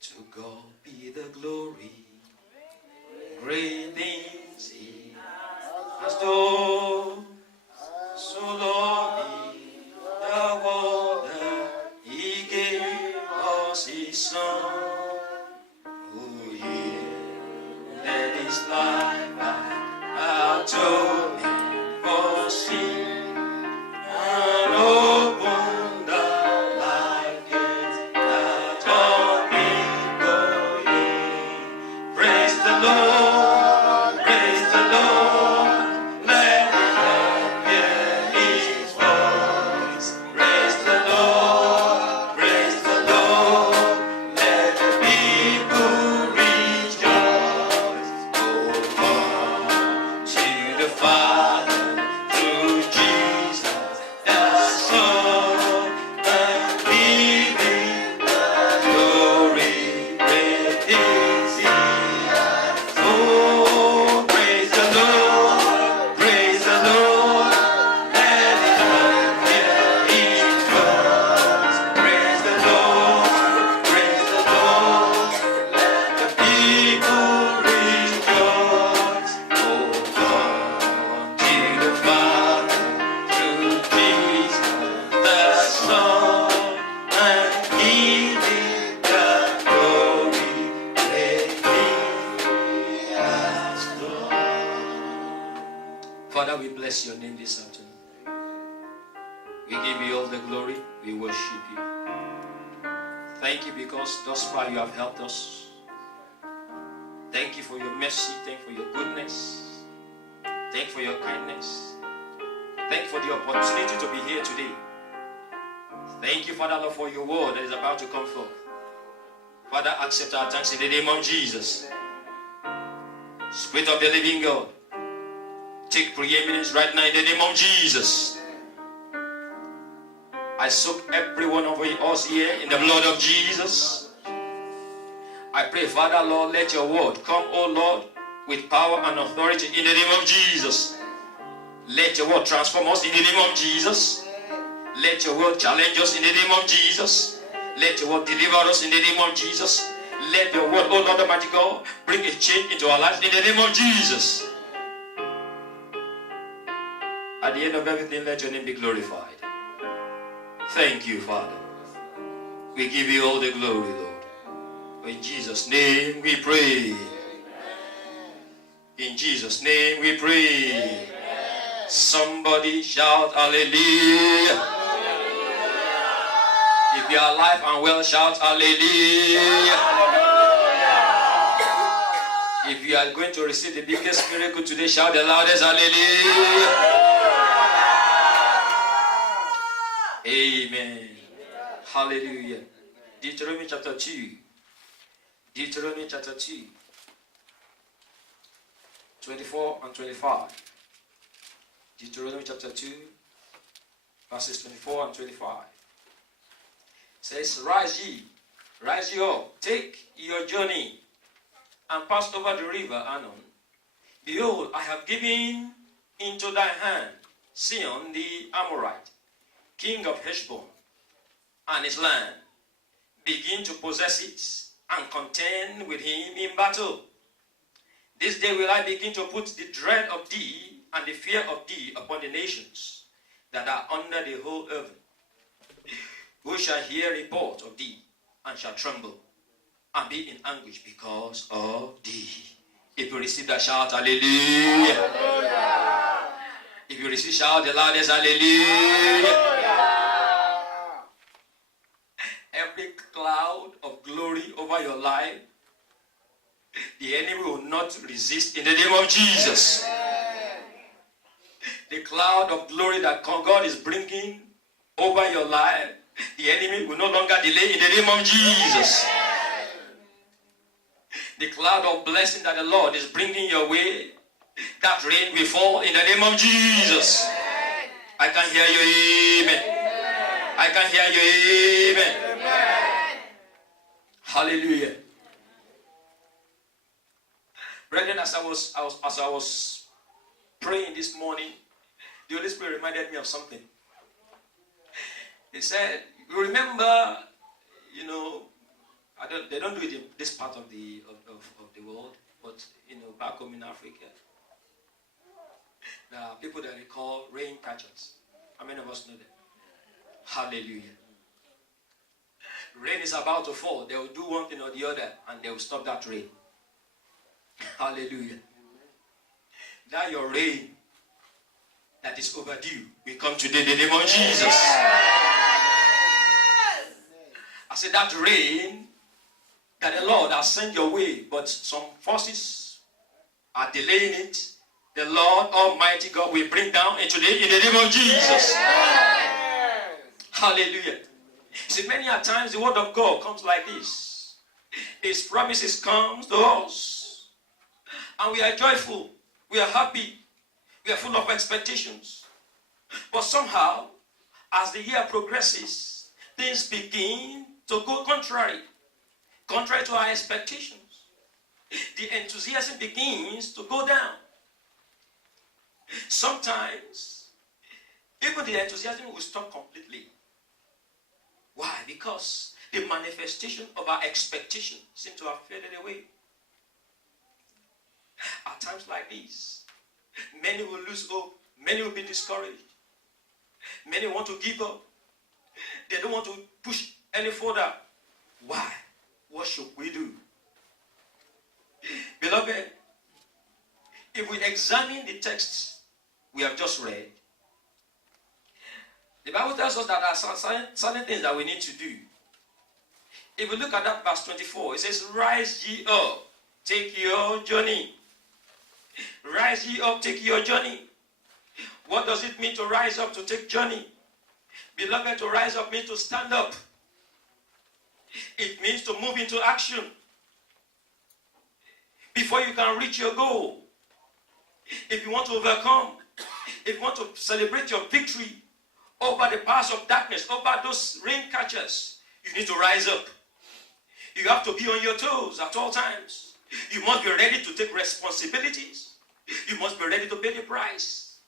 To God be the glory. Great things He has done. So lovely the world that He gave us His Son. Oh yeah, that is life I told Him for sin. And open the life gate that all me going. Praise the Lord, praise the Lord, let the earth hear His voice. Praise the Lord, let the people rejoice. Oh, on to the Father through Jesus, the Son, and giving the glory. Great things He has done. Oh, praise the Lord, praise the Lord. Let the earth hear His voice. Praise the Lord, praise the Lord. Let the people rejoice. Oh, come to the Father through Jesus the Son, and He did the glory. Great things He has done. Father, we bless your name this afternoon. We give you all the glory. We worship you. Thank you because thus far you have helped us. Thank you for your mercy. Thank you for your goodness. Thank you for your kindness. Thank you for the opportunity to be here today. Thank you, Father Lord, for your word that is about to come forth. Father, accept our thanks in the name of Jesus. Spirit of the living God, take preeminence right now in the name of Jesus. I soak every one of us here in the blood of Jesus. I pray, Father Lord, let your word come, O Lord, with power and authority in the name of Jesus. Let your word transform us in the name of Jesus. Let your word challenge us in the name of Jesus. Let your word deliver us in the name of Jesus. Let your word, O Lord Almighty God, bring a change into our lives in the name of Jesus. At the end of everything, let your name be glorified. Thank you, Father. We give you all the glory, Lord. In Jesus' name we pray. In Jesus' name we pray. Somebody shout hallelujah. If you are alive and well, shout hallelujah. If you are going to receive the biggest miracle today, shout the loudest hallelujah. Amen. Hallelujah. Deuteronomy chapter 2. Deuteronomy chapter 2. 24 and 25. Deuteronomy chapter 2, verses 24 and 25. It says, rise ye up, take your journey, and pass over the river Arnon. Behold, I have given into thy hand Sihon the Amorite, king of Heshbon, and his land. Begin to possess it, and contend with him in battle. This day will I begin to put the dread of thee and the fear of thee upon the nations that are under the whole earth, who shall hear report of thee, and shall tremble, and be in anguish because of thee. If you receive that, shout hallelujah. Hallelujah. If you receive, shout the loudest hallelujah. Hallelujah. Every cloud of glory over your life, the enemy will not resist in the name of Jesus. The cloud of glory that God is bringing over your life, the enemy will no longer delay in the name of Jesus. The cloud of blessing that the Lord is bringing your way, that rain will fall in the name of Jesus. I can hear you, amen. I can hear you, amen. Hallelujah. Brethren, as I was praying this morning, the Holy Spirit reminded me of something. He said, you remember, They don't do it in this part of the world, but back home in Africa, there are people that they call rain catchers. How many of us know that? Hallelujah. Rain is about to fall. They will do one thing or the other, and they will stop that rain. Hallelujah. That your rain that is overdue will come today in the name of Jesus. I said that rain that the Lord has sent your way, but some forces are delaying it. The Lord Almighty God will bring down it today in the name of Jesus. Hallelujah. See, many a times the word of God comes like this. His promises come to us, and we are joyful, we are happy, we are full of expectations. But somehow, as the year progresses, things begin to go contrary to our expectations. The enthusiasm begins to go down. Sometimes, even the enthusiasm will stop completely. Why? Because the manifestation of our expectation seems to have faded away. At times like these, many will lose hope. Many will be discouraged. Many want to give up. They don't want to push any further. Why? What should we do? Beloved, if we examine the texts we have just read, the Bible tells us that there are certain things that we need to do. If we look at that verse 24, it says, "Rise ye up, take your journey." Rise ye up, take your journey. What does it mean to rise up, to take journey? Beloved, to rise up means to stand up. It means to move into action. Before you can reach your goal, if you want to overcome, if you want to celebrate your victory over the powers of darkness, over those rain catchers, you need to rise up. You have to be on your toes at all times. You must be ready to take responsibilities. You must be ready to pay the price.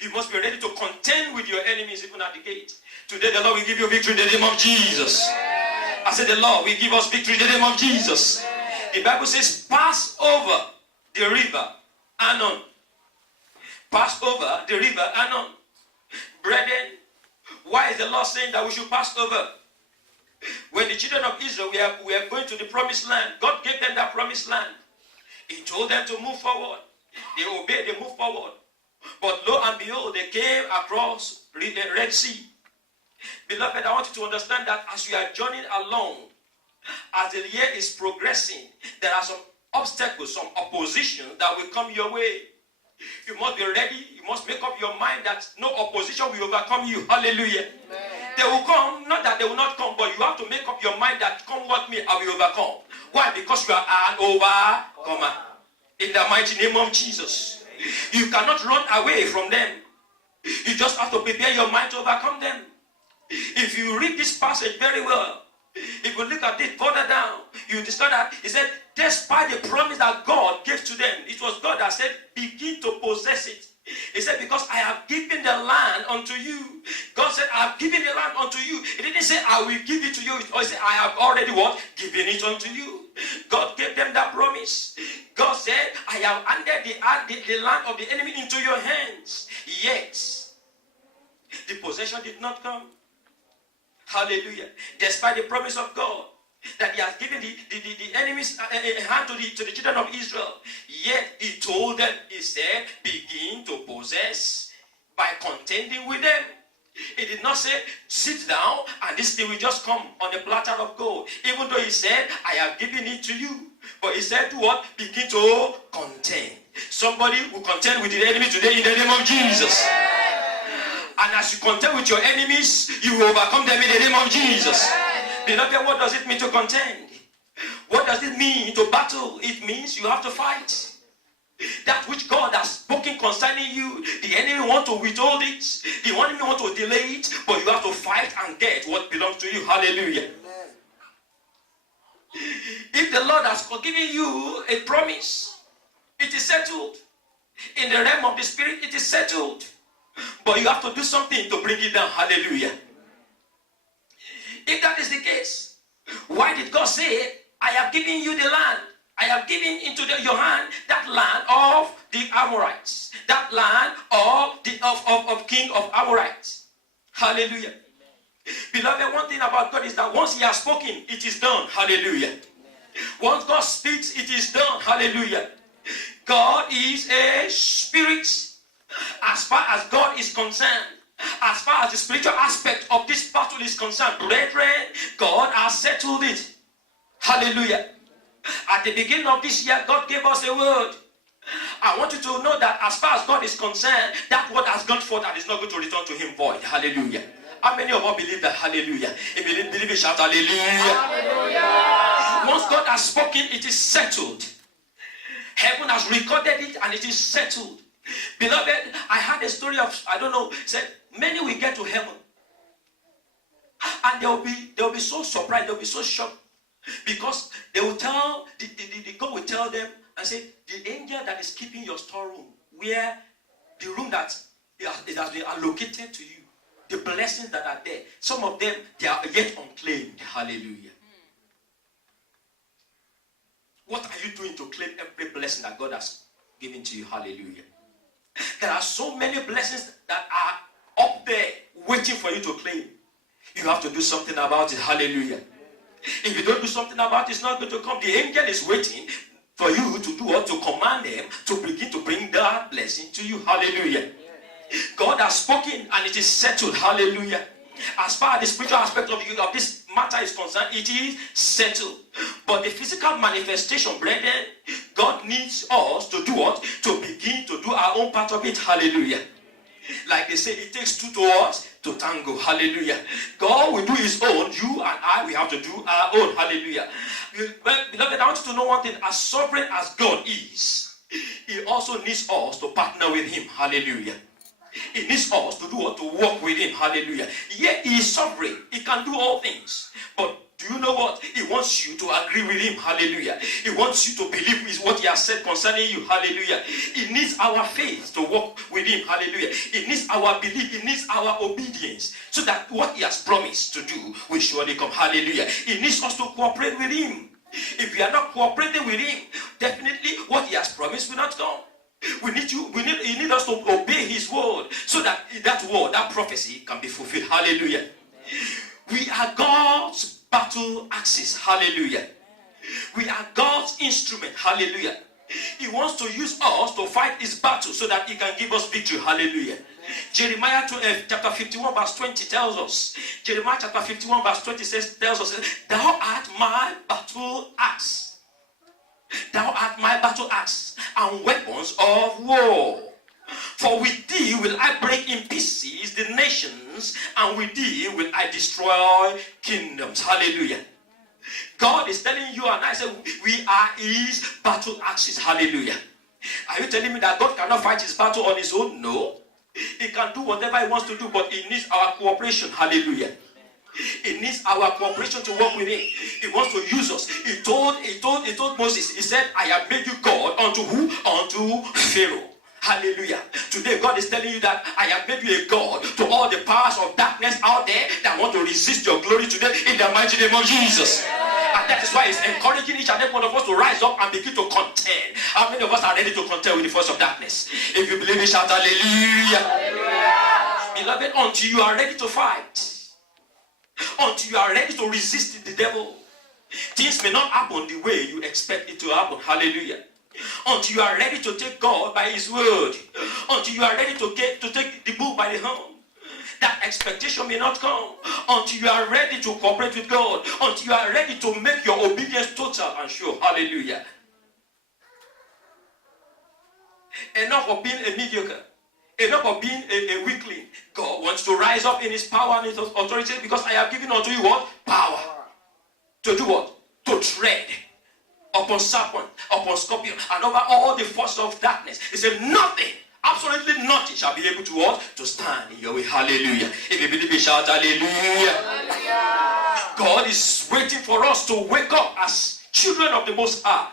You must be ready to contend with your enemies even at the gate. Today the Lord will give you victory in the name of Jesus. I said the Lord will give us victory in the name of Jesus. The Bible says, pass over the river Arnon. Pass over the river Arnon. Brethren, why is the Lord saying that we should pass over? When the children of Israel were going to the promised land, God gave them that promised land. He told them to move forward. They obeyed, they moved forward. But lo and behold, they came across the Red Sea. Beloved, I want you to understand that as you are journeying along, as the year is progressing, there are some obstacles, some opposition that will come your way. You must be ready. You must make up your mind that no opposition will overcome you. Hallelujah. Amen. They will come, not that they will not come, but you have to make up your mind that come what may, I will overcome. Why? Because you are an overcomer. In the mighty name of Jesus. You cannot run away from them. You just have to prepare your mind to overcome them. If you read this passage very well, if you look at it further down, you discover that he said, despite the promise that God gave to them, it was God that said, begin to possess it. He said, because I have given the land unto you. God said, I have given the land unto you. He didn't say, I will give it to you. Or he said, I have already what? Given it unto you. God gave them that promise. God said, I have handed the land of the enemy into your hands. Yet, the possession did not come. Hallelujah. Despite the promise of God that he has given the enemy's hand to the children of Israel, yet he told them, he said, begin to possess by contending with them. He did not say, sit down and this thing will just come on a platter of gold. Even though he said, I have given it to you. But he said, do what? Begin to contend. Somebody will contend with the enemy today in the name of Jesus. And as you contend with your enemies, you will overcome them in the name of Jesus. Beloved, what does it mean to contend? What does it mean to battle? It means you have to fight. That which God has spoken concerning you, the enemy want to withhold it. The enemy want to delay it, but you have to fight and get what belongs to you. Hallelujah. Amen. If the Lord has given you a promise, it is settled. In the realm of the spirit, it is settled. But you have to do something to bring it down. Hallelujah. If that is the case, why did God say I have given you the land. I have given into your hand that land of the Amorites, that land of king of Amorites. Hallelujah. Beloved, one thing about God is that once he has spoken, it is done. Hallelujah. Once God speaks, it is done. Hallelujah. God is a spirit. As far as God is concerned, as far as the spiritual aspect of this battle is concerned, brethren, God has settled it. Hallelujah. At the beginning of this year, God gave us a word. I want you to know that as far as God is concerned, that word has gone forth and is not going to return to him void. Hallelujah. How many of us believe that? Hallelujah. If you didn't believe it, shout hallelujah. Hallelujah. Once God has spoken, it is settled. Heaven has recorded it and it is settled. Beloved, I had a story of, I don't know, said many will get to heaven and they'll be so surprised, they'll be so shocked, because they will tell, the God will tell them and say, the angel that is keeping your storeroom, where the room that it has been allocated to you, the blessings that are there, some of them, they are yet unclaimed. Hallelujah. What are you doing to claim every blessing that God has given to you? Hallelujah. There are so many blessings that are up there waiting for you to claim. You have to do something about it. Hallelujah. If you don't do something about it, it's not going to come. The angel is waiting for you to do what? To command them to begin to bring that blessing to you. Hallelujah. God has spoken and it is settled. Hallelujah. As far as the spiritual aspect of this matter is concerned, it is settled. But the physical manifestation, brethren, God needs us to do what? To begin to do our own part of it. Hallelujah. Like they say, it takes two to what? To tango. Hallelujah. God will do his own. You and I, we have to do our own. Hallelujah. Beloved, I want you to know one thing. As sovereign as God is, he also needs us to partner with him. Hallelujah. He needs us to do what? To walk with him. Hallelujah. Yeah, he is sovereign. He can do all things. But do you know what? He wants you to agree with him. Hallelujah. He wants you to believe with what he has said concerning you. Hallelujah. He needs our faith to walk with him. Hallelujah. He needs our belief. He needs our obedience. So that what he has promised to do will surely come. Hallelujah. He needs us to cooperate with him. If we are not cooperating with him, definitely what he has promised will not come. He need us to obey his word so that that word, that prophecy can be fulfilled. Hallelujah. We are God's battle axes. Hallelujah. We are God's instrument. Hallelujah. He wants to use us to fight his battle so that he can give us victory. Hallelujah. Jeremiah chapter 51 verse 20 tells us. Jeremiah chapter 51 verse 20 tells us, thou art my battle axe. Thou art my battle axe and weapons of war. For with thee will I break in pieces the nations, and with thee will I destroy kingdoms. Hallelujah. God is telling you and I, say we are his battle axes. Hallelujah. Are you telling me that God cannot fight his battle on his own? No. He can do whatever he wants to do, but he needs our cooperation. Hallelujah. He needs our cooperation to work with him. He wants to use us. He told Moses, he said, I have made you God unto who? Unto Pharaoh. Hallelujah. Today God is telling you that I have made you a God to all the powers of darkness out there that want to resist your glory today in the mighty name of Jesus. And that is why it's encouraging each and every one of us to rise up and begin to contend. How many of us are ready to contend with the force of darkness? If you believe it, shout hallelujah. Hallelujah. Beloved, until you are ready to fight, until you are ready to resist the devil, things may not happen the way you expect it to happen. Hallelujah. Until you are ready to take God by his word, until you are ready to take the bull by the horn, that expectation may not come. Until you are ready to cooperate with God, until you are ready to make your obedience total and sure. Hallelujah. Enough of being a mediocre. Enough of being a weakling. God wants to rise up in his power and his authority, because I have given unto you what? Power. To do what? To tread upon serpent, upon scorpion, and over all the forces of darkness. He said nothing, absolutely nothing shall be able to what? To stand in your way. Hallelujah. If you believe it, shout hallelujah. Hallelujah. God is waiting for us to wake up as children of the Most High.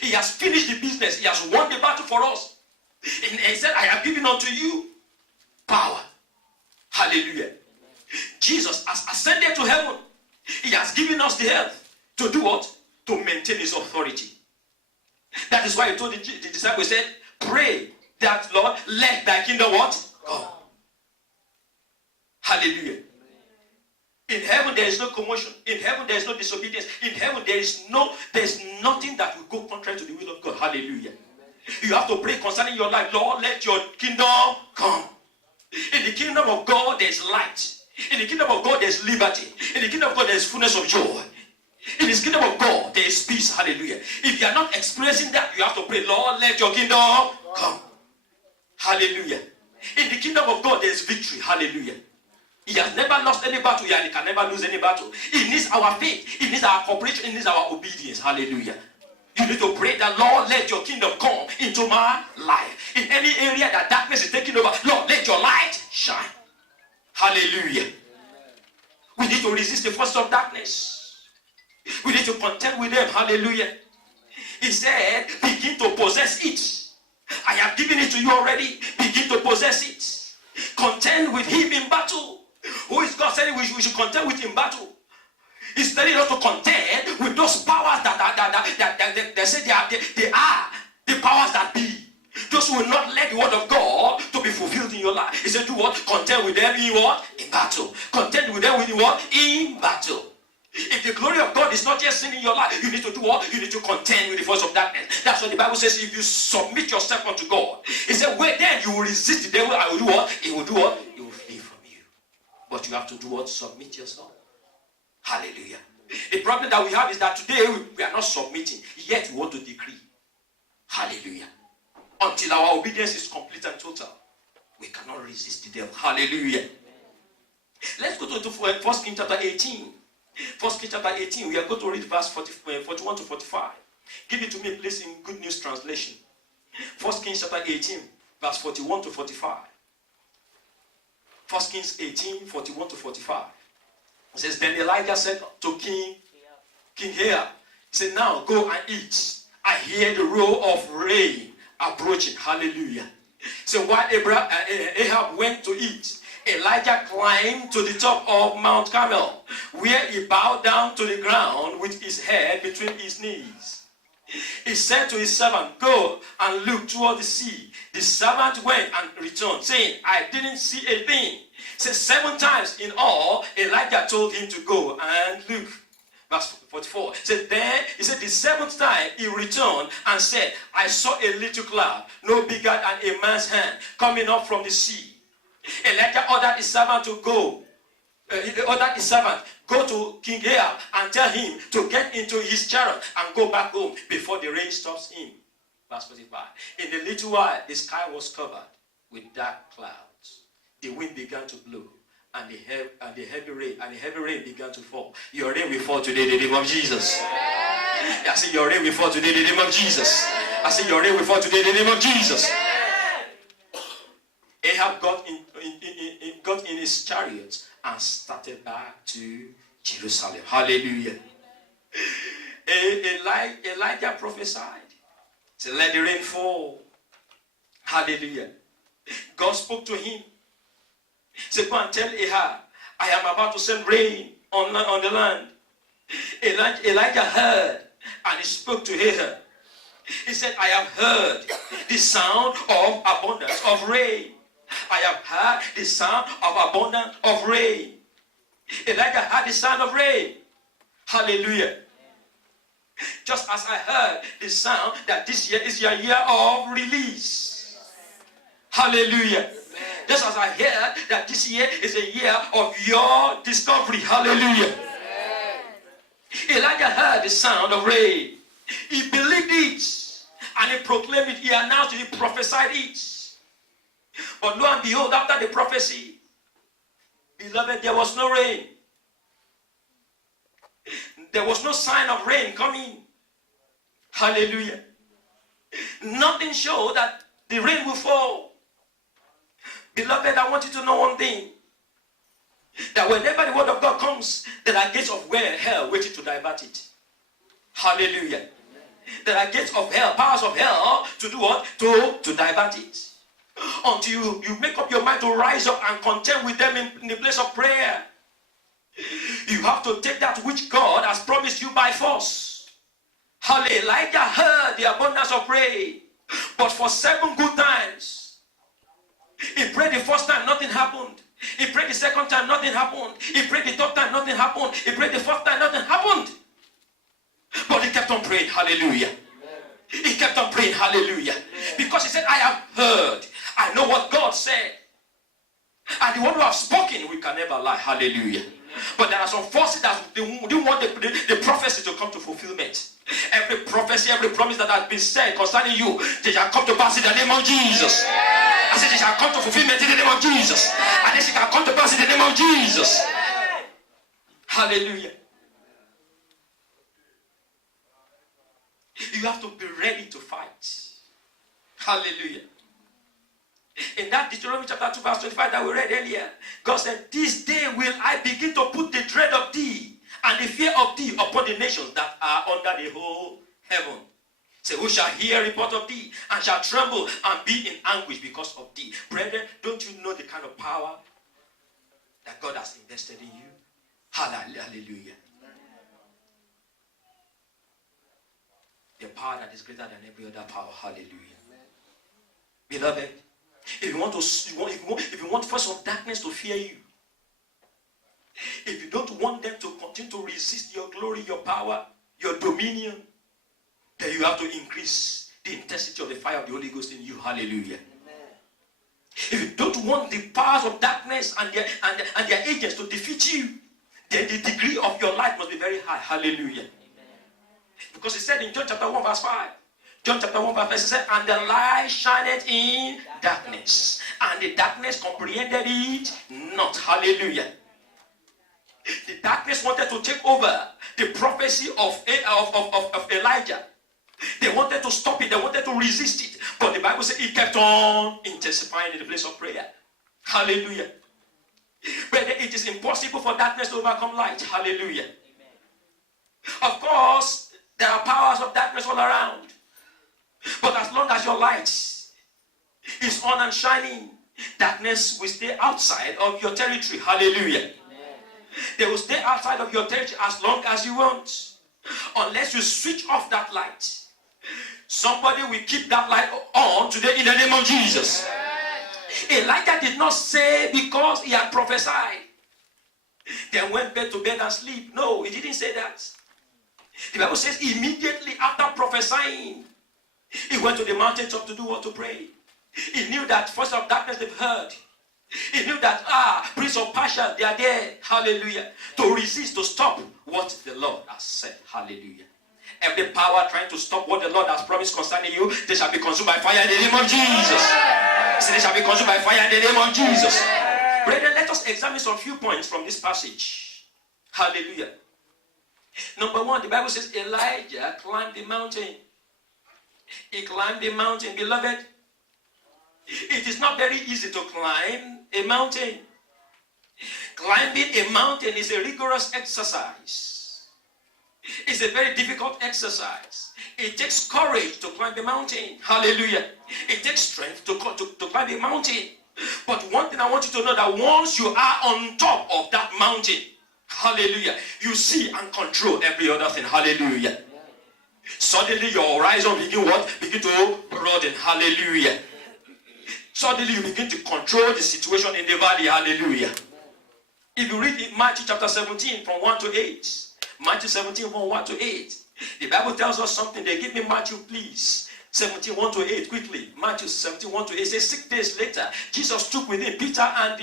He has finished the business. He has won the battle for us. And he said, I have given unto you power. Hallelujah. Jesus has ascended to heaven. He has given us the health. to do what? To maintain his authority. That is why he told the disciples, said, pray that, Lord, let thy kingdom what? Come. Hallelujah. In heaven there is no commotion. In heaven there is no disobedience. In heaven there is nothing that will go contrary to the will of God. Hallelujah. You have to pray concerning your life. Lord, let your kingdom come. In the kingdom of God there is light. In the kingdom of God there is liberty. In the kingdom of God there is fullness of joy. In the kingdom of God there is peace. Hallelujah. If you are not experiencing that, you have to pray, Lord, let your kingdom come. Hallelujah. In the kingdom of God there is victory. Hallelujah. He has never lost any battle, and he can never lose any battle. It needs our faith. It needs our cooperation. It needs our obedience. Hallelujah. You need to pray that, Lord, let your kingdom come into my life. In any area that darkness is taking over, Lord, let your light shine. Hallelujah. We need to resist the forces of darkness. We need to contend with them. Hallelujah. He said, begin to possess it. I have given it to you already. Begin to possess it. Contend with him in battle. Who is God saying we should contend with in battle? He's telling us to contend with those powers that they say they are the powers that be. Those who will not let the word of God to be fulfilled in your life. He said, do what? Contend with them in what? In battle. Contend with them in what? In battle. If the glory of God is not yet seen in your life, you need to do what? You need to contend with the force of darkness. That's what the Bible says. If you submit yourself unto God, it said, wait, then you will resist the devil. I will do what? He will do what? He will flee from you. But you have to do what? Submit yourself. Hallelujah. The problem that we have is that today we are not submitting, yet we want to decree. Hallelujah. Until our obedience is complete and total, we cannot resist the devil. Hallelujah. Let's go to 1 Kings chapter 18. 1 Kings chapter 18, we are going to read verse 41 to 45. Give it to me, please, in Good News Translation. 1 Kings chapter 18, verse 41 to 45. 1 Kings 18, 41 to 45. It says, then Elijah said to King Ahab, he said, now go and eat. I hear the roar of rain approaching. Hallelujah. So while Ahab went to eat, Elijah climbed to the top of Mount Carmel, where he bowed down to the ground with his head between his knees. He said to his servant, go and look toward the sea. The servant went and returned, saying, I didn't see a thing. Says 7 times in all, Elijah told him to go and look. Verse 44. Said then, he said the 7th time he returned and said, I saw a little cloud, no bigger than a man's hand, coming up from the sea. Elijah ordered his servant to go. Go to King Ahab and tell him to get into his chariot and go back home before the rain stops him. Verse 45. In a little while, the sky was covered with dark clouds. The wind began to blow, and the heavy rain began to fall. Your rain will fall today in the name of Jesus. I say your rain will fall today in the name of Jesus. I say your rain will fall today in the name of Jesus. Ahab got in his chariot and started back to Jerusalem. Hallelujah. Elijah prophesied. He said, let the rain fall. Hallelujah. God spoke to him. He said, go and tell Ahab, I am about to send rain on the land. Elijah heard and he spoke to Ahab. He said, I have heard the sound of abundance of rain. I have heard the sound of abundance of rain. Elijah heard the sound of rain. Hallelujah. Just as I heard the sound that this year is your year of release. Hallelujah. Just as I heard that this year is a year of your discovery. Hallelujah. Elijah heard the sound of rain. He believed it and he proclaimed it. He announced it. He prophesied it. But lo and behold, after the prophecy, beloved, there was no rain. There was no sign of rain coming. Hallelujah. Nothing showed that the rain will fall. Beloved, I want you to know one thing. That whenever the word of God comes, there are gates of hell waiting to divert it. Hallelujah. There are gates of hell, powers of hell to do what? To divert it. Until you make up your mind to rise up and contend with them in the place of prayer. You have to take that which God has promised you by force. Hallelujah. Elijah heard the abundance of rain, but for 7 good times. He prayed the first time, nothing happened. He prayed the second time, nothing happened. He prayed the third time, nothing happened. He prayed the fourth time, nothing happened. But he kept on praying, hallelujah. He kept on praying, hallelujah. Because he said, I have heard. I know what God said. And the one who has spoken, we can never lie, hallelujah. But there are some forces that they want the prophecy to come to fulfillment. Every prophecy, every promise that has been said concerning you, they shall come to pass in the name of Jesus. I said they shall come to fulfillment in the name of Jesus. And they shall come to pass in the name of Jesus. Hallelujah. You have to be ready to fight. Hallelujah. In that Deuteronomy chapter 2 verse 25 that we read earlier, God said, this day will I begin to put the dread of thee and the fear of thee upon the nations that are under the whole heaven. Say, who shall hear a report of thee and shall tremble and be in anguish because of thee? Brethren, don't you know the kind of power that God has invested in you? Hallelujah. The power that is greater than every other power. Hallelujah. Beloved, if you want force of darkness to fear you, if you don't want them to continue to resist your glory, your power, your dominion, then you have to increase the intensity of the fire of the Holy Ghost in you. Hallelujah. Amen. If you don't want the powers of darkness and their agents to defeat you, then the degree of your life must be very high. Hallelujah. Amen. Because it said in John chapter 1 verse 5, John chapter 1 verse 5, it said, and the light shineth in darkness, and the darkness comprehended it not. Hallelujah. The darkness wanted to take over the prophecy of Elijah. They wanted to stop it. They wanted to resist it. But the Bible says it kept on intensifying in the place of prayer. Hallelujah. But it is impossible for darkness to overcome light. Hallelujah. Amen. Of course, there are powers of darkness all around. But as long as your light is on and shining, darkness will stay outside of your territory. Hallelujah. Amen. They will stay outside of your territory as long as you want. Unless you switch off that light. Somebody will keep that light on today in the name of Jesus. Elijah did not say because he had prophesied, then went back to bed and sleep. No, he didn't say that. The Bible says immediately after prophesying, he went to the mountaintop to do what? To pray. He knew that force of darkness they've heard. He knew that, Prince of Persia, they are there. Hallelujah. To resist, to stop what the Lord has said. Hallelujah. Every power trying to stop what the Lord has promised concerning you, they shall be consumed by fire in the name of Jesus. So they shall be consumed by fire in the name of Jesus. Brethren, let us examine some few points from this passage. Hallelujah. Number one, the Bible says Elijah climbed the mountain. He climbed the mountain. Beloved, it is not very easy to climb a mountain. Climbing a mountain is a rigorous exercise. It's a very difficult exercise. It takes courage to climb the mountain. Hallelujah. It takes strength to climb the mountain. But one thing I want you to know, that once you are on top of that mountain, hallelujah, you see and control every other thing. Hallelujah. Suddenly your horizon begin to broaden. Hallelujah. Suddenly you begin to control the situation in the valley. Hallelujah. If you read in Matthew chapter 17 from 1 to 8, Matthew 17 from 1 to 8, the Bible tells us something. They give me Matthew, please. 17 1 to 8, quickly. Matthew 17 1 to 8 says, 6 days later, Jesus took with him Peter and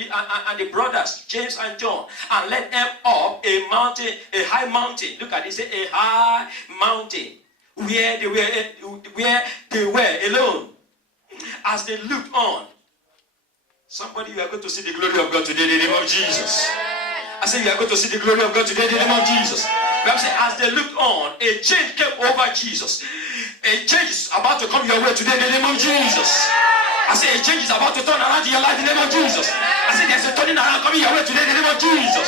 the brothers, James and John, and led them up a mountain, a high mountain. Look at it, say a high mountain, where they were alone. As they looked on, somebody, you are going to see the glory of God today in the name of Jesus. I said, you are going to see the glory of God today in the name of Jesus. Bible says, as they looked on, a change came over Jesus. A change is about to come your way today in the name of Jesus. I said, a change is about to turn around in your life in the name of Jesus. I said, there's a turning around coming your way today in the name of Jesus.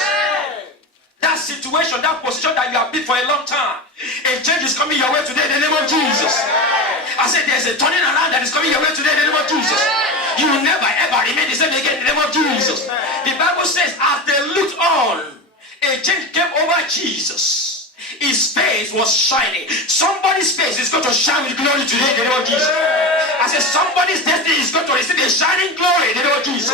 That situation, that position that you have been for a long time, a change is coming your way today in the name of Jesus. I said, there's a turning around that is coming your way today in the name of Jesus. You will never ever remain the same again in the name of Jesus. The Bible says, as they looked on, a change came over Jesus. His face was shining. Somebody somebody's face is going to shine with glory today in the name of Jesus. I said somebody's destiny is going to receive a shining glory in the name of Jesus.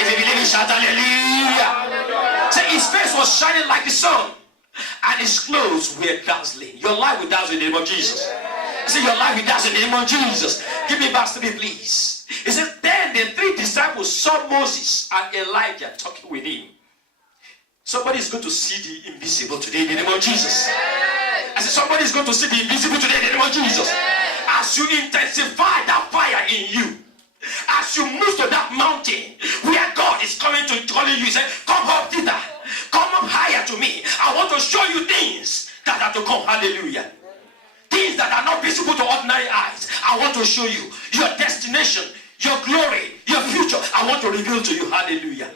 If you believe it, shout hallelujah. Say his face was shining like the sun and his clothes were dazzling. Your life will dazzle in the name of Jesus. Say your life will dazzle in the name of Jesus. Give me verse 3, please. It says, then the 3 disciples saw Moses and Elijah talking with him. Somebody is going to see the invisible today in the name of Jesus. I said somebody is going to see the invisible today in the name of Jesus. As you intensify that fire in you, as you move to that mountain where God is coming to calling you, say, come up thither, come up higher to me. I want to show you things that are to come. Hallelujah. Things that are not visible to ordinary eyes. I want to show you your destination, your glory, your future. I want to reveal to you. Hallelujah.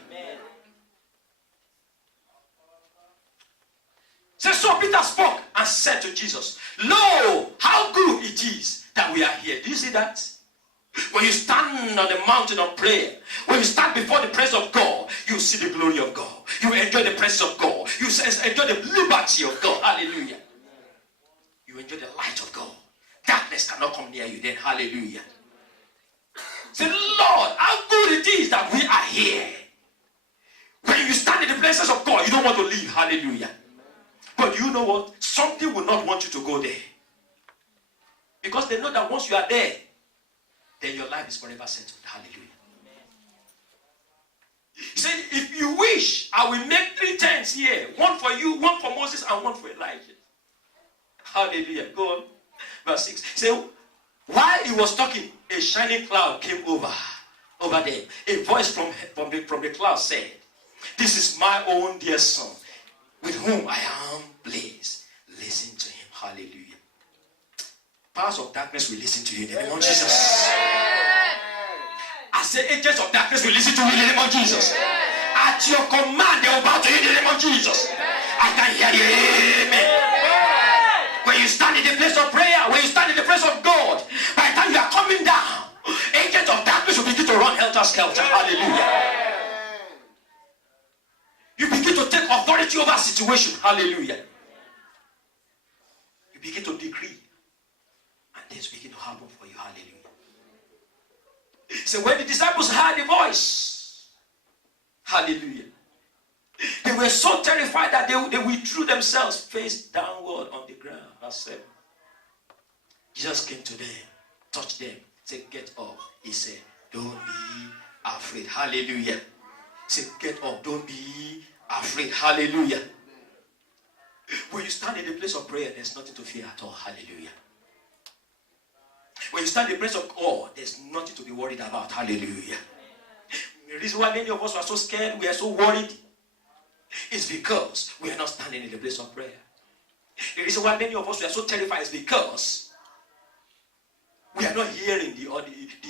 So Peter spoke and said to Jesus, lo, how good it is that we are here. Do you see that? When you stand on the mountain of prayer, when you stand before the presence of God, you see the glory of God. You enjoy the presence of God. You enjoy the liberty of God. Hallelujah. You enjoy the light of God. Darkness cannot come near you then. Hallelujah. Say, Lord, how good it is that we are here. When you stand in the presence of God, you don't want to leave. Hallelujah. But you know what? Something will not want you to go there. Because they know that once you are there, then your life is forever settled. Hallelujah. He said, if you wish, I will make 3 tents here. One for you, one for Moses, and one for Elijah. Hallelujah. Go on. Verse 6. He said, while he was talking, a shining cloud came over them. A voice from the cloud said, this is my own dear son, with whom I am pleased. Listen to him. Hallelujah. Powers of darkness will listen to you in the name of Jesus. I say agents of darkness will listen to you in the name of Jesus. At your command, they will bow to you in the name of Jesus. I can hear you. Amen. When you stand in the place of prayer, when you stand in the place of God, by the time you are coming down, agents of darkness will begin to run helter-skelter. Hallelujah. You begin to take authority over a situation. Hallelujah. You begin to decree. And things begin to happen for you. Hallelujah. So when the disciples heard the voice, hallelujah, they were so terrified that they withdrew themselves face downward on the ground. Verse 7. Jesus came to them, touched them, said, get up. He said, don't be afraid. Hallelujah. He said, get up. Don't be afraid. Hallelujah. When you stand in the place of prayer, there's nothing to fear at all. Hallelujah. When you stand in the place of God, there's nothing to be worried about. Hallelujah. The reason why many of us are so scared, we are so worried, is because we are not standing in the place of prayer. The reason why many of us are so terrified is because we are not hearing the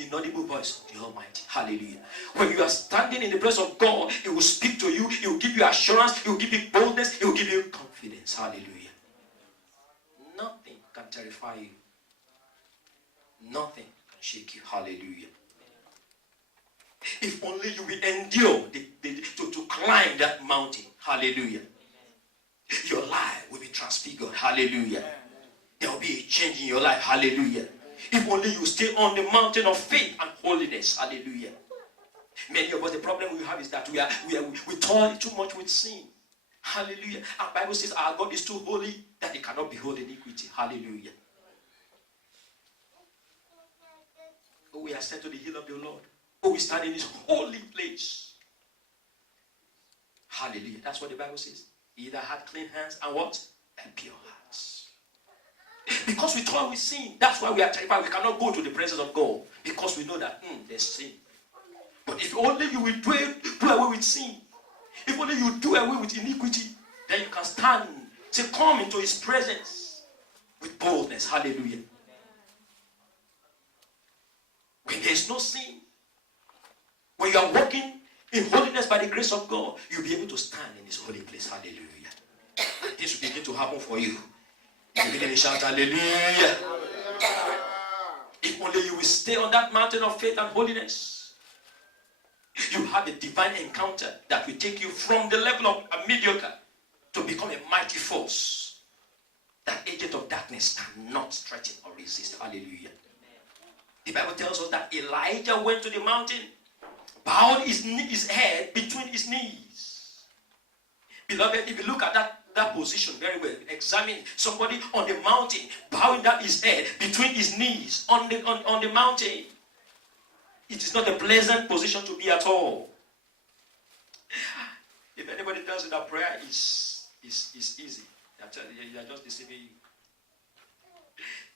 inaudible voice of the Almighty. Hallelujah. When you are standing in the place of God, He will speak to you. He will give you assurance. He will give you boldness. He will give you confidence. Hallelujah. Nothing can terrify you. Nothing can shake you. Hallelujah. If only you will endure to climb that mountain. Hallelujah. Your life will be transfigured. Hallelujah. There will be a change in your life. Hallelujah. If only you stay on the mountain of faith and holiness. Hallelujah. Many of us, the problem we have is that we toil too much with sin. Hallelujah. Our Bible says our God is too holy that He cannot behold iniquity. Hallelujah. Oh, we are sent to the hill of the Lord. Oh, we stand in His holy place. Hallelujah. That's what the Bible says. He that had clean hands and what? And pure hearts. Because we toil with sin. That's why we are terrified. We cannot go to the presence of God. Because we know that there's sin. But if only you will do away with sin. If only you do away with iniquity, then you can stand to come into His presence with boldness. Hallelujah. When there is no sin, when you are walking in holiness by the grace of God, you'll be able to stand in His holy place. Hallelujah. And this will begin to happen for you. You begin to shout hallelujah. If only you will stay on that mountain of faith and holiness, you have a divine encounter that will take you from the level of a mediocre to become a mighty force that agent of darkness cannot threaten or resist. Hallelujah. The Bible tells us that Elijah went to the mountain, bowed his head between his knees. Beloved, if you look at that position very well, examine somebody on the mountain, bowing down his head between his knees on the mountain. It is not a pleasant position to be at all. If anybody tells you that prayer is easy, they are just deceiving you.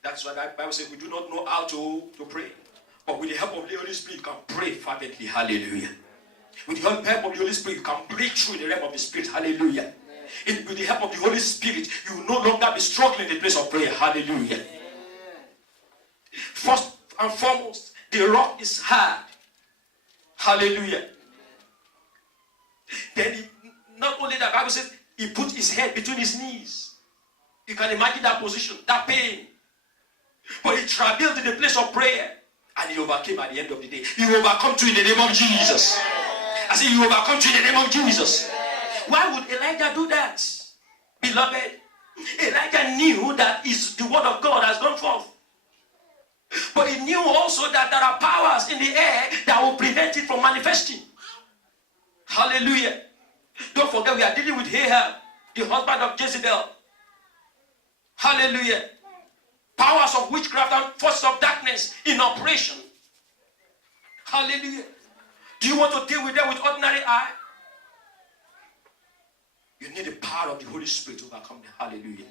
That's why the Bible says we do not know how to pray. But with the help of the Holy Spirit, you can pray fervently. Hallelujah. With the help of the Holy Spirit, you can break through the realm of the Spirit. Hallelujah. With the help of the Holy Spirit, you will no longer be struggling in the place of prayer. Hallelujah. First and foremost, the rock is hard. Hallelujah. Then not only that, the Bible says he put his head between his knees. You can imagine that position, that pain. But he traveled in the place of prayer. And he overcame at the end of the day. He overcome to in the name of Jesus. I say, you overcome to in the name of Jesus. Why would Elijah do that? Beloved, Elijah knew that the word of God has gone forth. But he knew also that there are powers in the air that will prevent it from manifesting. Hallelujah. Don't forget, we are dealing with Ahab, the husband of Jezebel. Hallelujah. Powers of witchcraft and forces of darkness in operation. Hallelujah. Do you want to deal with them with ordinary eye? You need the power of the Holy Spirit to overcome them. Hallelujah.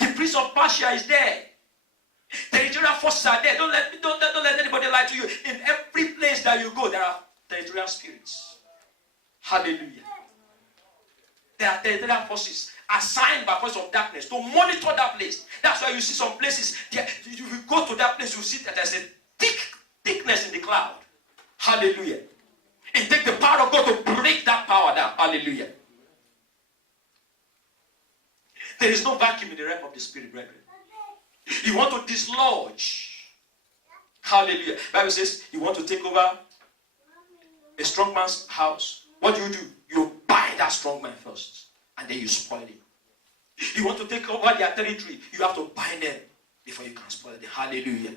The priest of Persia is there. Territorial forces are there. Don't let anybody lie to you. In every place that you go, there are territorial spirits. Hallelujah. There are territorial forces assigned by force of darkness to monitor that place. That's why you see some places, you go to that place, you see that there's a thickness in the cloud. Hallelujah. It takes the power of God to break that power down. Hallelujah. There is no vacuum in the realm of the Spirit, brethren. You want to dislodge. Hallelujah. The Bible says you want to take over a strong man's house. What do? You bind that strong man first. And then you spoil it. You want to take over their territory, you have to bind them before you can spoil them. Hallelujah.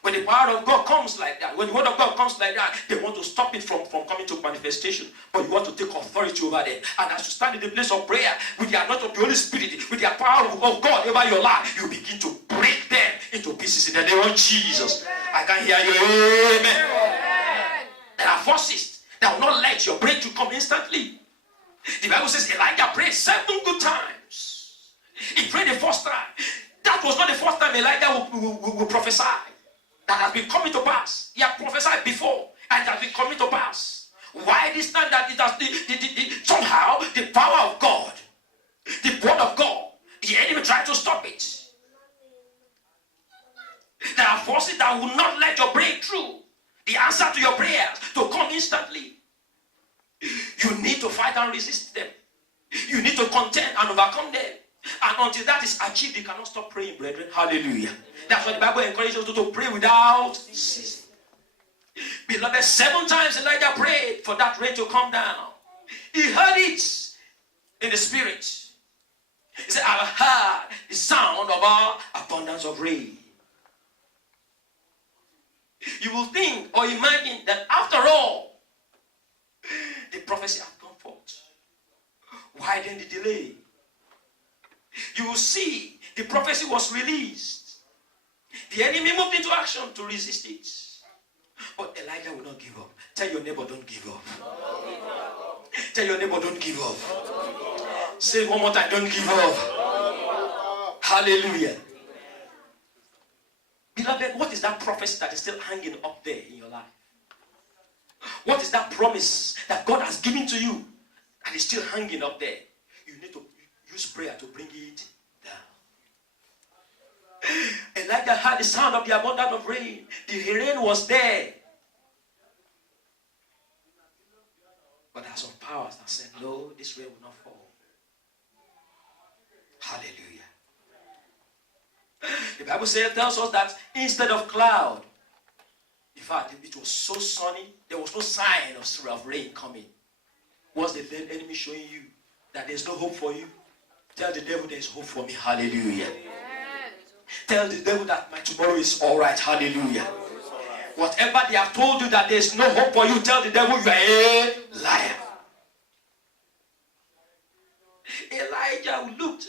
When the power of God comes like that, when the word of God comes like that, they want to stop it from coming to manifestation. But you want to take authority over them. And as you stand in the place of prayer, with the anointing of the Holy Spirit, with the power of God over your life, you begin to break them into pieces in the name of Jesus. I can hear you. Amen. There are forces that will not let your breakthrough come instantly. The Bible says Elijah prayed 7 good times. He prayed the first time. That was not the first time Elijah will prophesy. That has been coming to pass. He had prophesied before, and it has been coming to pass. Why this time that it has somehow the power of God, the word of God, the enemy tried to stop it. There are forces that will not let your breakthrough, the answer to your prayers, to come instantly. You need to fight and resist them. You need to contend and overcome them. And until that is achieved, you cannot stop praying, brethren. Hallelujah. That's why the Bible encourages us to pray without ceasing. Beloved, 7 times Elijah prayed for that rain to come down. He heard it in the spirit. He said, I heard the sound of our abundance of rain. You will think or imagine that after all, the prophecy had come forth. Why then the delay? You will see the prophecy was released. The enemy moved into action to resist it. But Elijah will not give up. Tell your neighbor, don't give up. Tell your neighbor, don't give up. Say it one more time, don't give up. Hallelujah. Beloved, what is that prophecy that is still hanging up there in your life? What is that promise that God has given to you and is still hanging up there? You need to use prayer to bring it down. Elijah heard the sound of the abundance of rain. The rain was there. But there are some powers that said, no, this rain will not fall. Hallelujah. The Bible tells us that instead of cloud, in fact, it was so sunny, there was no sign of rain coming. What's the enemy showing you? That there's no hope for you? Tell the devil there is hope for me. Hallelujah. Tell the devil that my tomorrow is all right. Hallelujah. Whatever they have told you that there is no hope for you, tell the devil you are a liar. Elijah looked.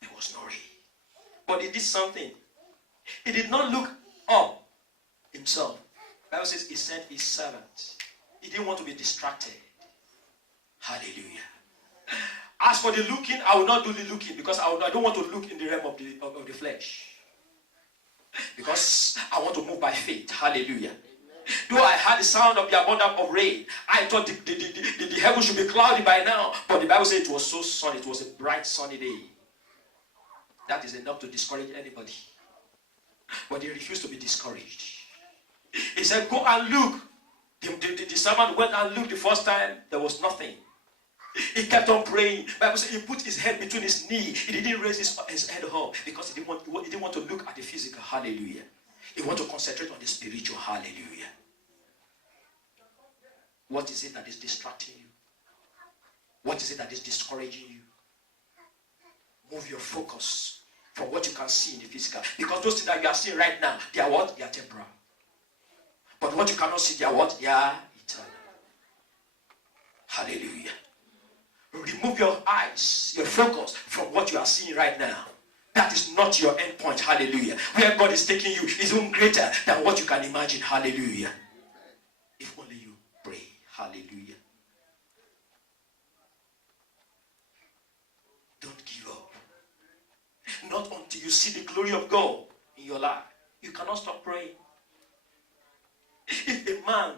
There was no rain. But he did something. He did not look up himself. The Bible says he sent his servant. He didn't want to be distracted. Hallelujah. As for the looking, I will not do the looking because I don't want to look in the realm of the flesh. Because I want to move by faith. Hallelujah. Though I had the sound of the abundance of rain, I thought the heaven should be cloudy by now. But the Bible says it was so sunny. It was a bright sunny day. That is enough to discourage anybody. But he refused to be discouraged. He said, go and look. The servant went and looked the first time. There was nothing. He kept on praying. The Bible says he put his head between his knee. He didn't raise his head up because he didn't want to look at the physical. Hallelujah. He wanted to concentrate on the spiritual. Hallelujah. What is it that is distracting you? What is it that is discouraging you? Move your focus from what you can see in the physical. Because those things that you are seeing right now, they are what? They are temporal. But what you cannot see, they are what? They are eternal. Hallelujah. Remove your eyes, your focus from what you are seeing right now. That is not your end point. Hallelujah. Where God is taking you is even greater than what you can imagine. Hallelujah. If only you pray. Hallelujah. Don't give up. Not until you see the glory of God in your life. You cannot stop praying. If a man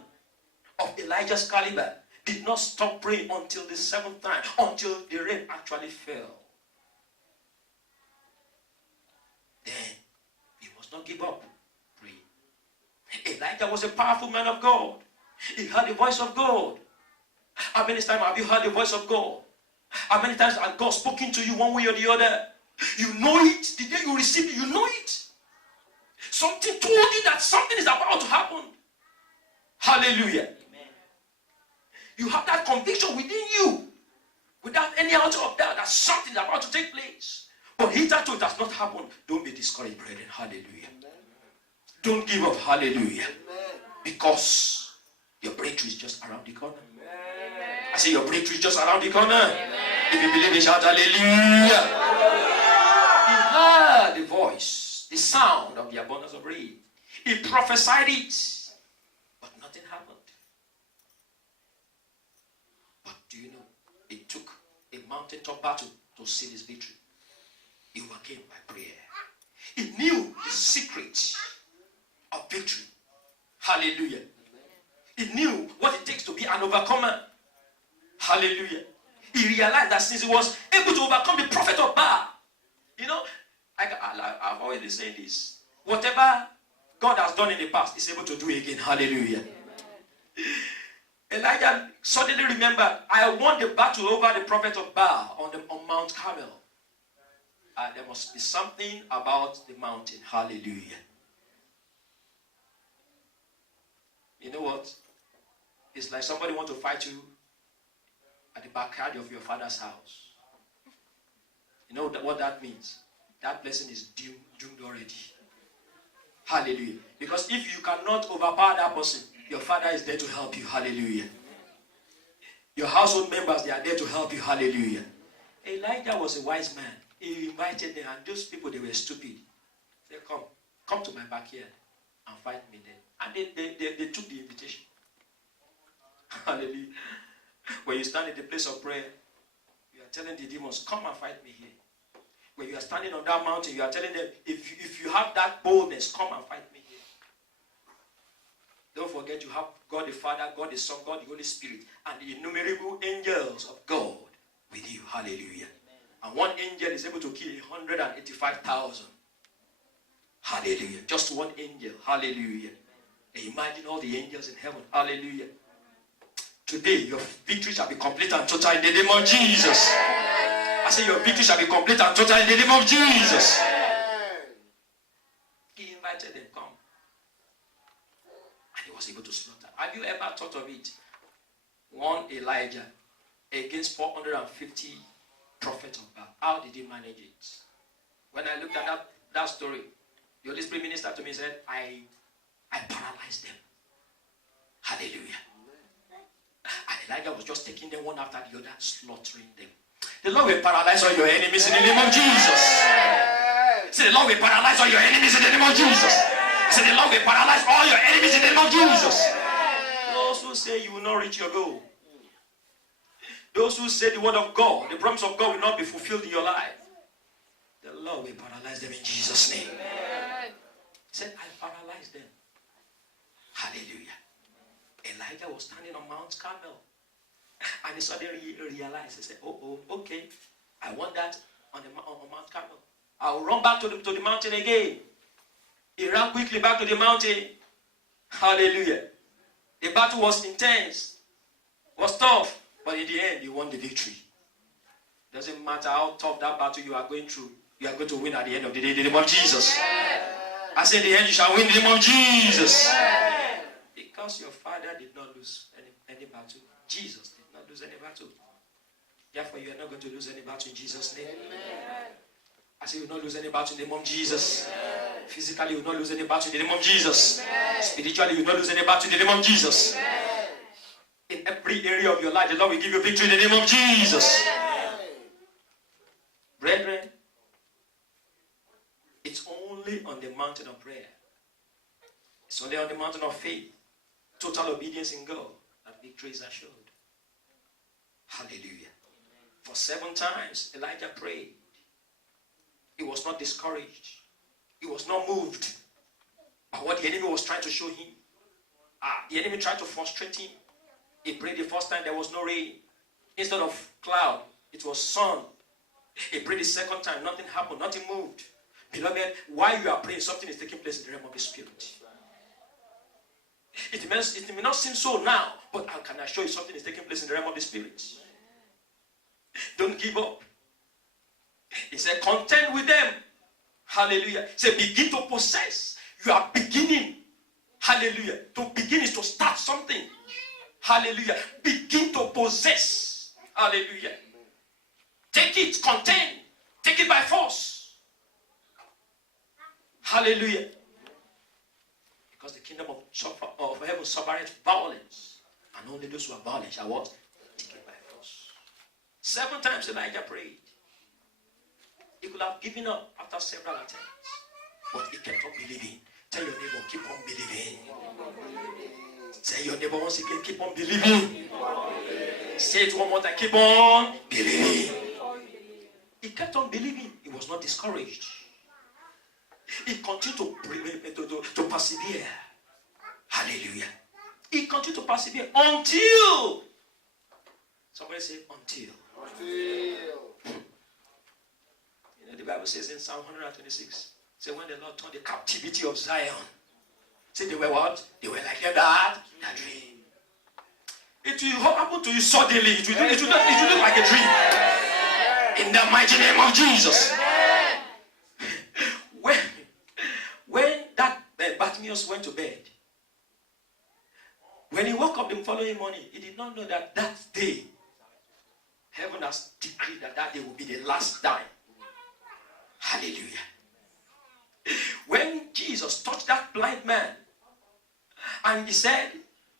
of Elijah's caliber did not stop praying until the seventh time, until the rain actually fell, then he must not give up praying. Elijah was a powerful man of God. He heard the voice of God. How many times have you heard the voice of God? How many times has God spoken to you one way or the other? You know it. The day you receive it, you know it. Something told you that something is about to happen. Hallelujah. Amen. You have that conviction within you, without any ounce of doubt that something is about to take place. But hitherto it has not happened. Don't be discouraged, brethren. Hallelujah. Amen. Don't give up. Hallelujah. Amen. Because your breakthrough is just around the corner. Amen. I say your breakthrough is just around the corner. Amen. If you believe it, shout hallelujah. He heard the voice, the sound of the abundance of rain. He prophesied it. But nothing happened. But do you know, it took a mountaintop battle to seal his victory. He overcame by prayer. He knew the secret of victory. Hallelujah. He knew what it takes to be an overcomer. Hallelujah. He realized that since he was able to overcome the prophet of Baal, you know, I've always been saying this. Whatever God has done in the past, he's able to do it again. Hallelujah. Elijah suddenly remembered, I won the battle over the prophet of Baal on Mount Carmel. There must be something about the mountain. Hallelujah. You know what? It's like somebody want to fight you at the backyard of your father's house. You know what that means? That blessing is doomed already. Hallelujah. Because if you cannot overpower that person, your father is there to help you. Hallelujah. Your household members, they are there to help you. Hallelujah. Elijah was a wise man. He invited them, and those people, they were stupid. They said, come to my backyard and fight me there. And they took the invitation. Hallelujah. When you stand in the place of prayer, you are telling the demons, come and fight me here. When you are standing on that mountain, you are telling them, if you have that boldness, come and fight me here. Don't forget you have God the Father, God the Son, God the Holy Spirit, and the innumerable angels of God with you. Hallelujah. And one angel is able to kill 185,000. Hallelujah. Just one angel. Hallelujah. And imagine all the angels in heaven. Hallelujah. Today, your victory shall be complete and total in the name of Jesus. I say your victory shall be complete and total in the name of Jesus. He invited them, come. And he was able to slaughter. Have you ever thought of it? One Elijah against 450 prophets of Baal. How did he manage it? When I looked at that story, the Holy Spirit ministered to me and said, I paralyzed them. Hallelujah. And Elijah was just taking them one after the other, slaughtering them. The Lord will paralyze all your enemies in the name of Jesus. Say, the Lord will paralyze all your enemies in the name of Jesus. Say, the Lord will paralyze all your enemies in the name of Jesus. Those who say you will not reach your goal. Those who say the word of God, the promise of God will not be fulfilled in your life. The Lord will paralyze them in Jesus' name. He said, I paralyzed them. Hallelujah. Elijah was standing on Mount Carmel. And he suddenly realized, he said, okay, I want that on Mount Carmel. I'll run back to the mountain again. He ran quickly back to the mountain. Hallelujah. The battle was intense, was tough, but in the end, he won the victory. Doesn't matter how tough that battle you are going through, you are going to win at the end of the day in the name of Jesus. I said, in the end, you shall win in the name of Jesus. Because your father did not lose any battle, Jesus did not lose any battle. Therefore, you are not going to lose any battle in Jesus' name. I say you will not lose any battle in the name of Jesus. Physically, you will not lose any battle in the name of Jesus. Spiritually, you will not lose any battle in the name of Jesus. In every area of your life, the Lord will give you victory in the name of Jesus. Brethren, it's only on the mountain of prayer. It's only on the mountain of faith, total obedience in God, that victory is assured. Hallelujah. For 7 times, Elijah prayed. He was not discouraged. He was not moved by what the enemy was trying to show him. The enemy tried to frustrate him. He prayed the first time, there was no rain. Instead of cloud, it was sun. He prayed the second time, nothing happened, nothing moved. Beloved, while you are praying, something is taking place in the realm of the Spirit. It may not seem so now, but I can assure you something is taking place in the realm of the Spirit. Don't give up. He said, contend with them. Hallelujah. He said, begin to possess. You are beginning. Hallelujah. To begin is to start something. Hallelujah. Begin to possess. Hallelujah. Take it, contend. Take it by force. Hallelujah. Because the kingdom of heaven suffereth violence. And only those who are violent shall what? Take it by force. 7 times Elijah prayed. He could have given up after several attempts. But he kept on believing. Tell your neighbor, keep on believing. Say your neighbor once again, keep on believing. Say it one more time, keep on believing. He kept on believing. He was not discouraged. He continued to persevere. Hallelujah. He continued to persevere until. Somebody say until. The Bible says in Psalm 126, say when the Lord turned the captivity of Zion, say they were what? They were like that dream. It will happen to you suddenly. It will look like a dream. In the mighty name of Jesus. When that Bartimaeus went to bed, when he woke up the following morning, he did not know that day, heaven has decreed that day will be the last time. Hallelujah. When Jesus touched that blind man and he said,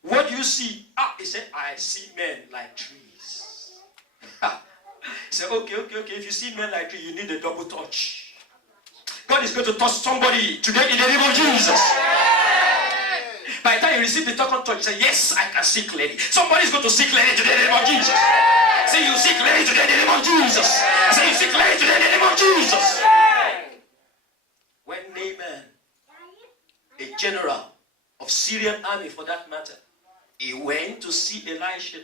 what do you see? He said, I see men like trees. He said, okay. If you see men like trees, you need a double touch. God is going to touch somebody today in the name of Jesus. By the time you receive the second touch, you say, yes, I can see clearly. Somebody is going to see clearly today in the name of Jesus. Say, you see clearly today in the name of Jesus. Say, you see clearly today in the name of Jesus. When Naaman, a general of Syrian army for that matter, he went to see Elisha.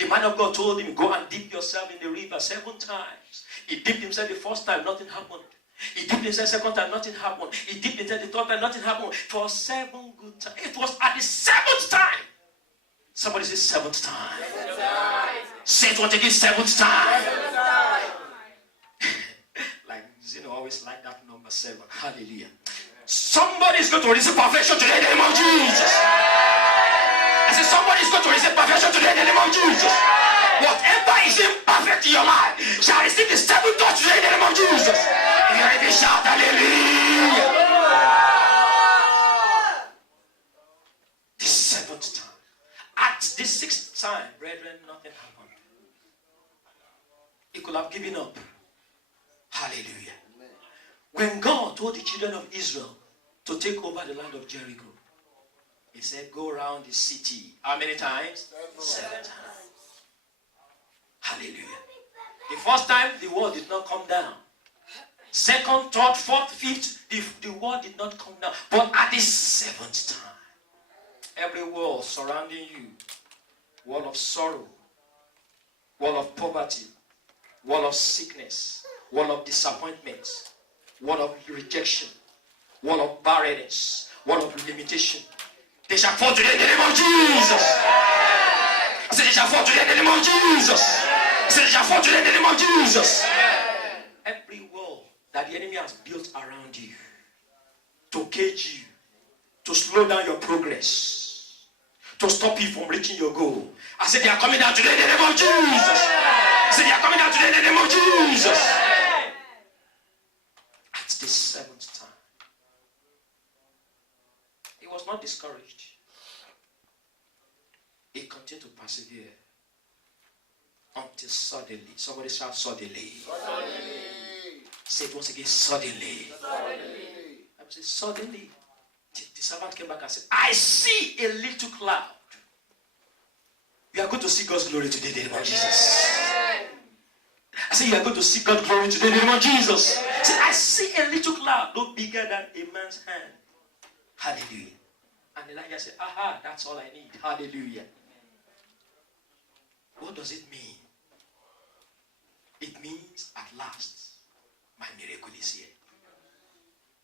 The man of God told him, go and dip yourself in the river 7 times. He dipped himself the first time, nothing happened. He dipped himself the second time, nothing happened. He dipped himself the third time, nothing happened. For 7 good times. It was at the 7th time. Somebody say 7th time. 7th time. Say it once again, 7th time. 7th time. Like Zeno always like that number 7. Hallelujah. Somebody is going to receive perfection today in the name of Jesus. I said somebody is going to receive perfection today in the name of Jesus. Whatever is imperfect affect your life shall receive the seven touch today in the name of Jesus. If you already shout hallelujah. The seventh time. At the sixth time, brethren, nothing happened. He could have given up. Hallelujah. When God told the children of Israel to take over the land of Jericho, he said, go around the city. How many times? 7 times. Hallelujah. The first time, the wall did not come down. Second, third, fourth, fifth, the wall did not come down. But at the 7th time, every wall surrounding you, wall of sorrow, wall of poverty, wall of sickness, wall of disappointment, wall of rejection, wall of barrenness, wall of limitation, they shall fall today in the name of Jesus. I said they shall fall today in the name of Jesus. I said they shall fall today in the name of Jesus. Every wall that the enemy has built around you to cage you, to slow down your progress, to stop you from reaching your goal, I said they are coming down today in the name of Jesus. I said they are coming down today in the name of Jesus. At the 7th time, he was not discouraged. He continued to persevere until suddenly. Somebody shout suddenly. Say it once again, suddenly. I say suddenly. The servant came back and said, I see a little cloud. You are going to see God's glory today in the name of Jesus. I say you are going to see God's glory today in the name of Jesus. I said, I see a little cloud, no bigger than a man's hand. Hallelujah. And Elijah said, aha, that's all I need. Hallelujah. What does it mean? It means at last, my miracle is here.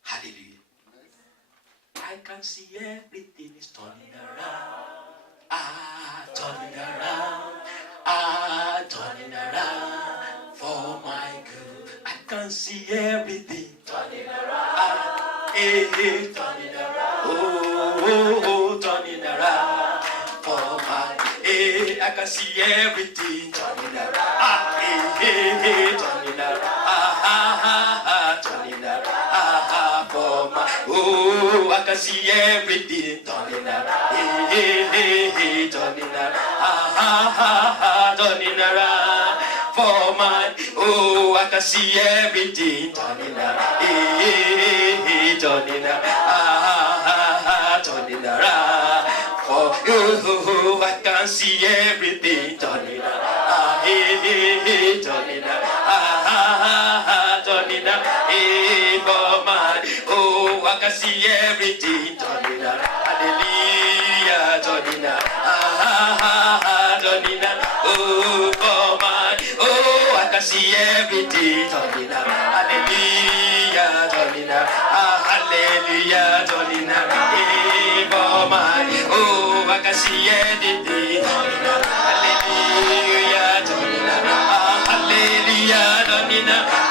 Hallelujah. I can see everything is turning around. Turning around. Turning around for my good. I can see everything turning around. Turning around. Oh, turning around for my good. I can see everything turning around. Turning around. Turning around for my. Oh, I can see everything turning around. Turning around. Turning around for my. Oh, I can see everything turning around. Turning around. Turning around for. Oh, I can see everything turning around. Turning around. Turning around for my. Oh, I can see everything turning around. Hallelujah. Turning around. Turning around. Oh, for my. Oh, I can see everything turning around. Hallelujah. Turning around. Hallelujah. Turning around for my. Oh, I can see everything turning around. Hallelujah. Turning around. Hallelujah. Turning around.